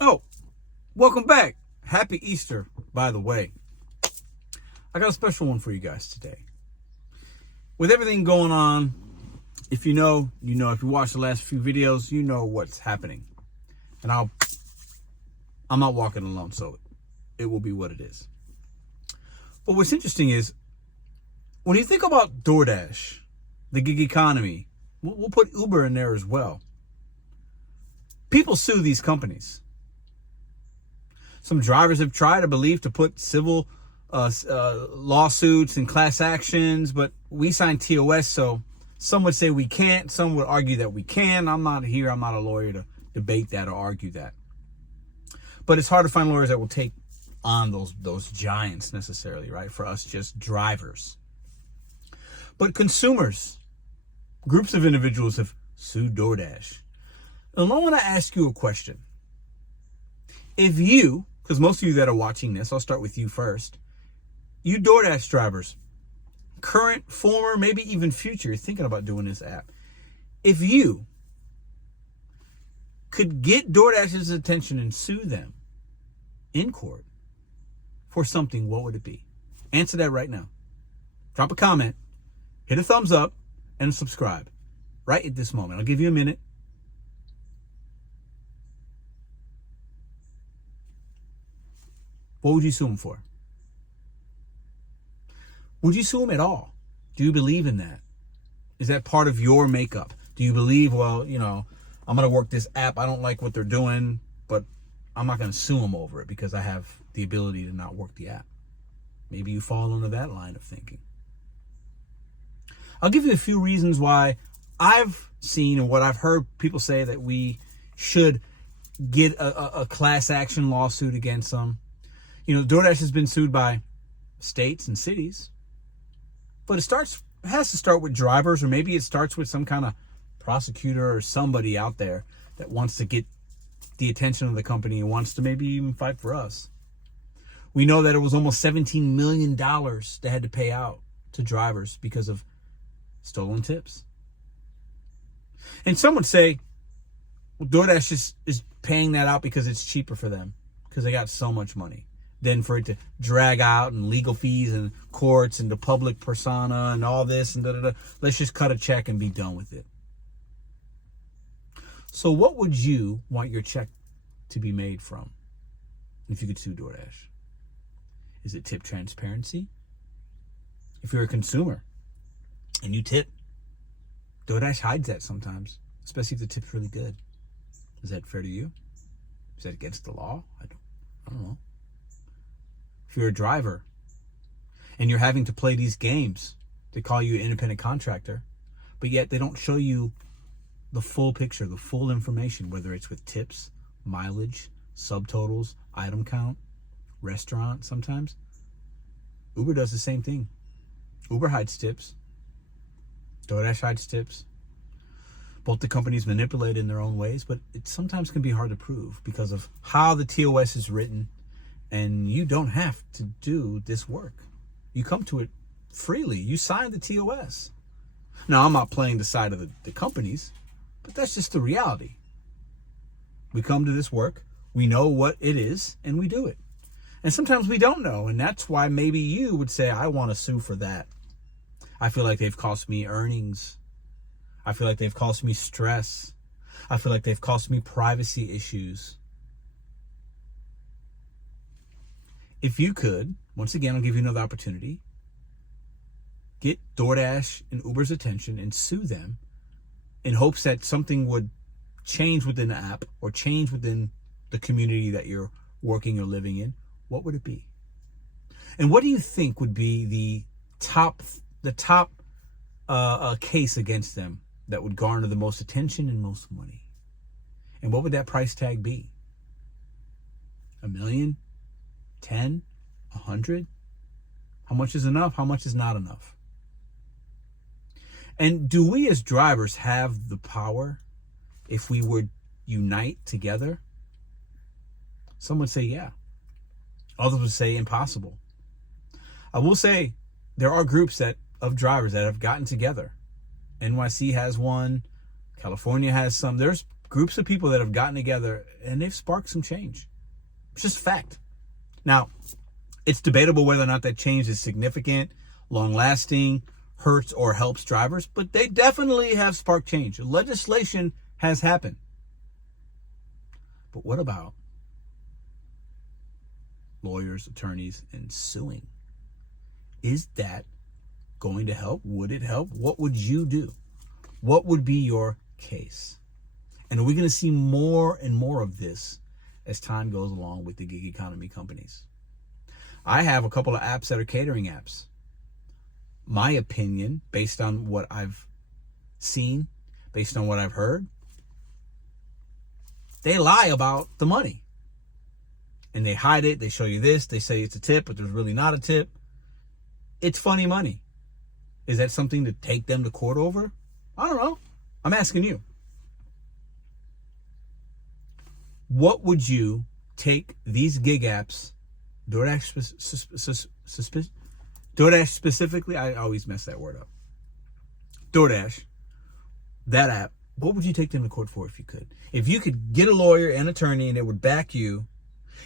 Oh, welcome back. Happy Easter, by the way. I got a special one for you guys today. With everything going on, if you know, you know. If you watch the last few videos, you know what's happening. And I'm not walking alone, so it will be what it is. But what's interesting is, when you think about DoorDash, the gig economy, we'll put Uber in there as well. People sue these companies. Some drivers have tried, I believe, to put civil lawsuits and class actions, but we signed TOS, so some would say we can't. Some would argue that we can. I'm not a lawyer to debate that or argue that. But it's hard to find lawyers that will take on those giants necessarily, right? For us, just drivers. But consumers, groups of individuals have sued DoorDash. And I want to ask you a question. If you, because most of you that are watching this, I'll start with you first. You DoorDash drivers, current, former, maybe even future, thinking about doing this app. If you could get DoorDash's attention and sue them in court for something, what would it be? Answer that right now. Drop a comment, hit a thumbs up, and subscribe right at this moment. I'll give you a minute. What would you sue them for? Would you sue them at all? Do you believe in that? Is that part of your makeup? Do you believe, well, I'm going to work this app. I don't like what they're doing, but I'm not going to sue them over it because I have the ability to not work the app. Maybe you fall under that line of thinking. I'll give you a few reasons why I've seen and what I've heard people say that we should get a class action lawsuit against them. DoorDash has been sued by states and cities, but it has to start with drivers, or maybe it starts with some kind of prosecutor or somebody out there that wants to get the attention of the company and wants to maybe even fight for us. We know that it was almost $17 million they had to pay out to drivers because of stolen tips. And some would say, well, DoorDash is paying that out because it's cheaper for them because they got so much money than for it to drag out and legal fees and courts and the public persona and all this and da-da-da. Let's just cut a check and be done with it. So what would you want your check to be made from if you could sue DoorDash? Is it tip transparency? If you're a consumer and you tip, DoorDash hides that sometimes, especially if the tip's really good. Is that fair to you? Is that against the law? I don't know. If you're a driver and you're having to play these games, they call you an independent contractor, but yet they don't show you the full picture, the full information, whether it's with tips, mileage, subtotals, item count, restaurant sometimes. Uber does the same thing. Uber hides tips. DoorDash hides tips. Both the companies manipulate in their own ways, but it sometimes can be hard to prove because of how the TOS is written. And you don't have to do this work. You come to it freely. You sign the TOS. Now, I'm not playing the side of the companies, but that's just the reality. We come to this work, we know what it is, and we do it. And sometimes we don't know, and that's why maybe you would say, I want to sue for that. I feel like they've cost me earnings. I feel like they've cost me stress. I feel like they've cost me privacy issues. If you could, once again, I'll give you another opportunity, get DoorDash and Uber's attention and sue them in hopes that something would change within the app or change within the community that you're working or living in, what would it be? And what do you think would be the top case against them that would garner the most attention and most money? And what would that price tag be? $1 million? 10, 100? How much is enough? How much is not enough? And do we as drivers have the power if we would unite together? Some would say, yeah. Others would say impossible. I will say there are groups of drivers that have gotten together. NYC has one. California has some. There's groups of people that have gotten together and they've sparked some change. It's just fact. Now, it's debatable whether or not that change is significant, long-lasting, hurts or helps drivers, but they definitely have sparked change. Legislation has happened. But what about lawyers, attorneys, and suing? Is that going to help? Would it help? What would you do? What would be your case? And are we going to see more and more of this as time goes along with the gig economy companies? I have a couple of apps that are catering apps. My opinion, based on what I've seen, based on what I've heard, they lie about the money. And they hide it. They show you this. They say it's a tip, but there's really not a tip. It's funny money. Is that something to take them to court over? I don't know. I'm asking you. What would you take these gig apps, DoorDash specifically, I always mess that word up. DoorDash, that app, what would you take them to court for if you could? If you could get a lawyer and attorney and it would back you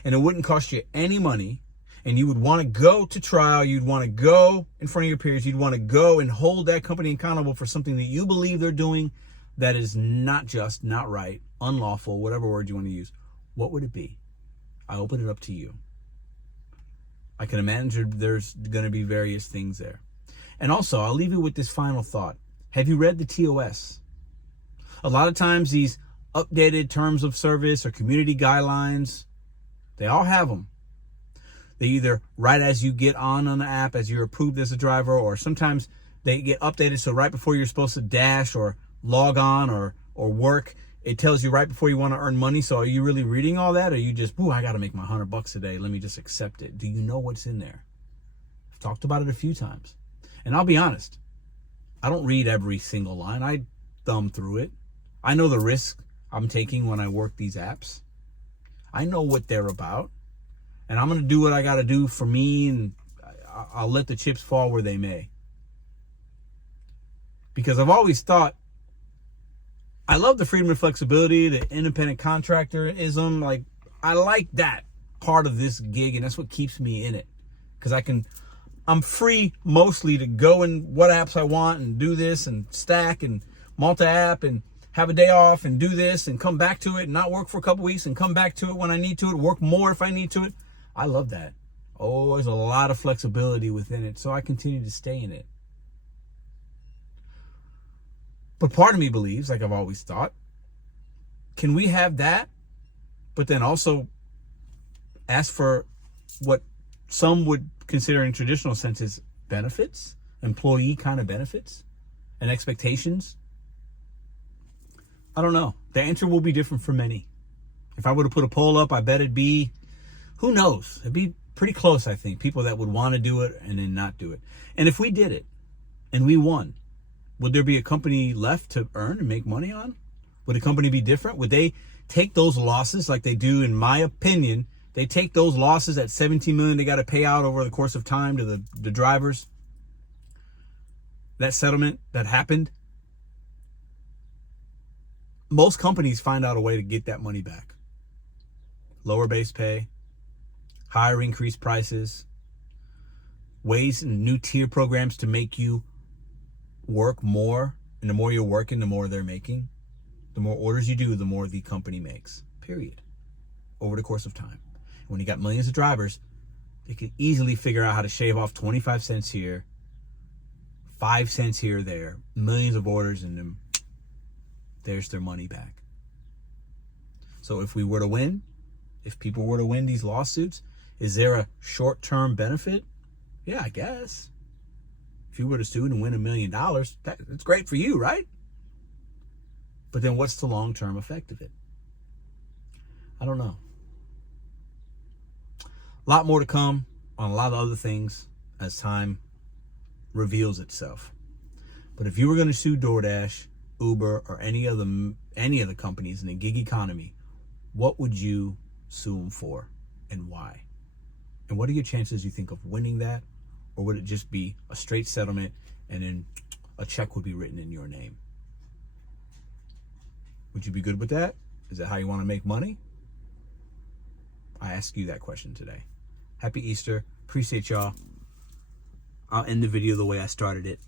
and it wouldn't cost you any money and you would want to go to trial, you'd want to go in front of your peers, you'd want to go and hold that company accountable for something that you believe they're doing that is not just, not right, unlawful, whatever word you want to use, what would it be? I open it up to you. I can imagine there's going to be various things there. And also, I'll leave you with this final thought. Have you read the TOS? A lot of times these updated terms of service or community guidelines, they all have them. They either right as you get on the app, as you're approved as a driver, or sometimes they get updated so right before you're supposed to dash or log on or work, it tells you right before you want to earn money. So are you really reading all that? Or are you just, I got to make my $100 a day. Let me just accept it. Do you know what's in there? I've talked about it a few times. And I'll be honest, I don't read every single line. I thumb through it. I know the risk I'm taking when I work these apps. I know what they're about. And I'm going to do what I got to do for me, and I'll let the chips fall where they may. Because I've always thought, I love the freedom and flexibility, the independent contractorism. Like, I like that part of this gig, and that's what keeps me in it. Because I'm free mostly to go in what apps I want and do this and stack and multi-app and have a day off and do this and come back to it and not work for a couple weeks and come back to it when I need to it, work more if I need to it. I love that. Oh, there's a lot of flexibility within it, so I continue to stay in it. But part of me believes, like I've always thought, can we have that, but then also ask for what some would consider in traditional senses benefits, employee kind of benefits and expectations? I don't know. The answer will be different for many. If I were to put a poll up, I bet it'd be, who knows? It'd be pretty close, I think. People that would want to do it and then not do it. And if we did it and we won, would there be a company left to earn and make money on? Would the company be different? Would they take those losses like they do, in my opinion? They take those losses at $17 million they got to pay out over the course of time to the drivers. That settlement that happened. Most companies find out a way to get that money back. Lower base pay, higher increased prices, ways and new tier programs to make you work more. And the more you're working, the more they're making. The more orders you do, the more the company makes. Period. Over the course of time. When you got millions of drivers, they can easily figure out how to shave off 25 cents here, 5 cents here or there, millions of orders, and then there's their money back. So if we were to win, if people were to win these lawsuits, is there a short-term benefit? Yeah, I guess. If you were to sue and win $1 million, that's great for you, right? But then what's the long-term effect of it? I don't know. A lot more to come on a lot of other things as time reveals itself. But if you were going to sue DoorDash, Uber, or any of the companies in the gig economy, what would you sue them for and why? And what are your chances, you think, of winning that? Or would it just be a straight settlement and then a check would be written in your name? Would you be good with that? Is that how you want to make money? I ask you that question today. Happy Easter. Appreciate y'all. I'll end the video the way I started it.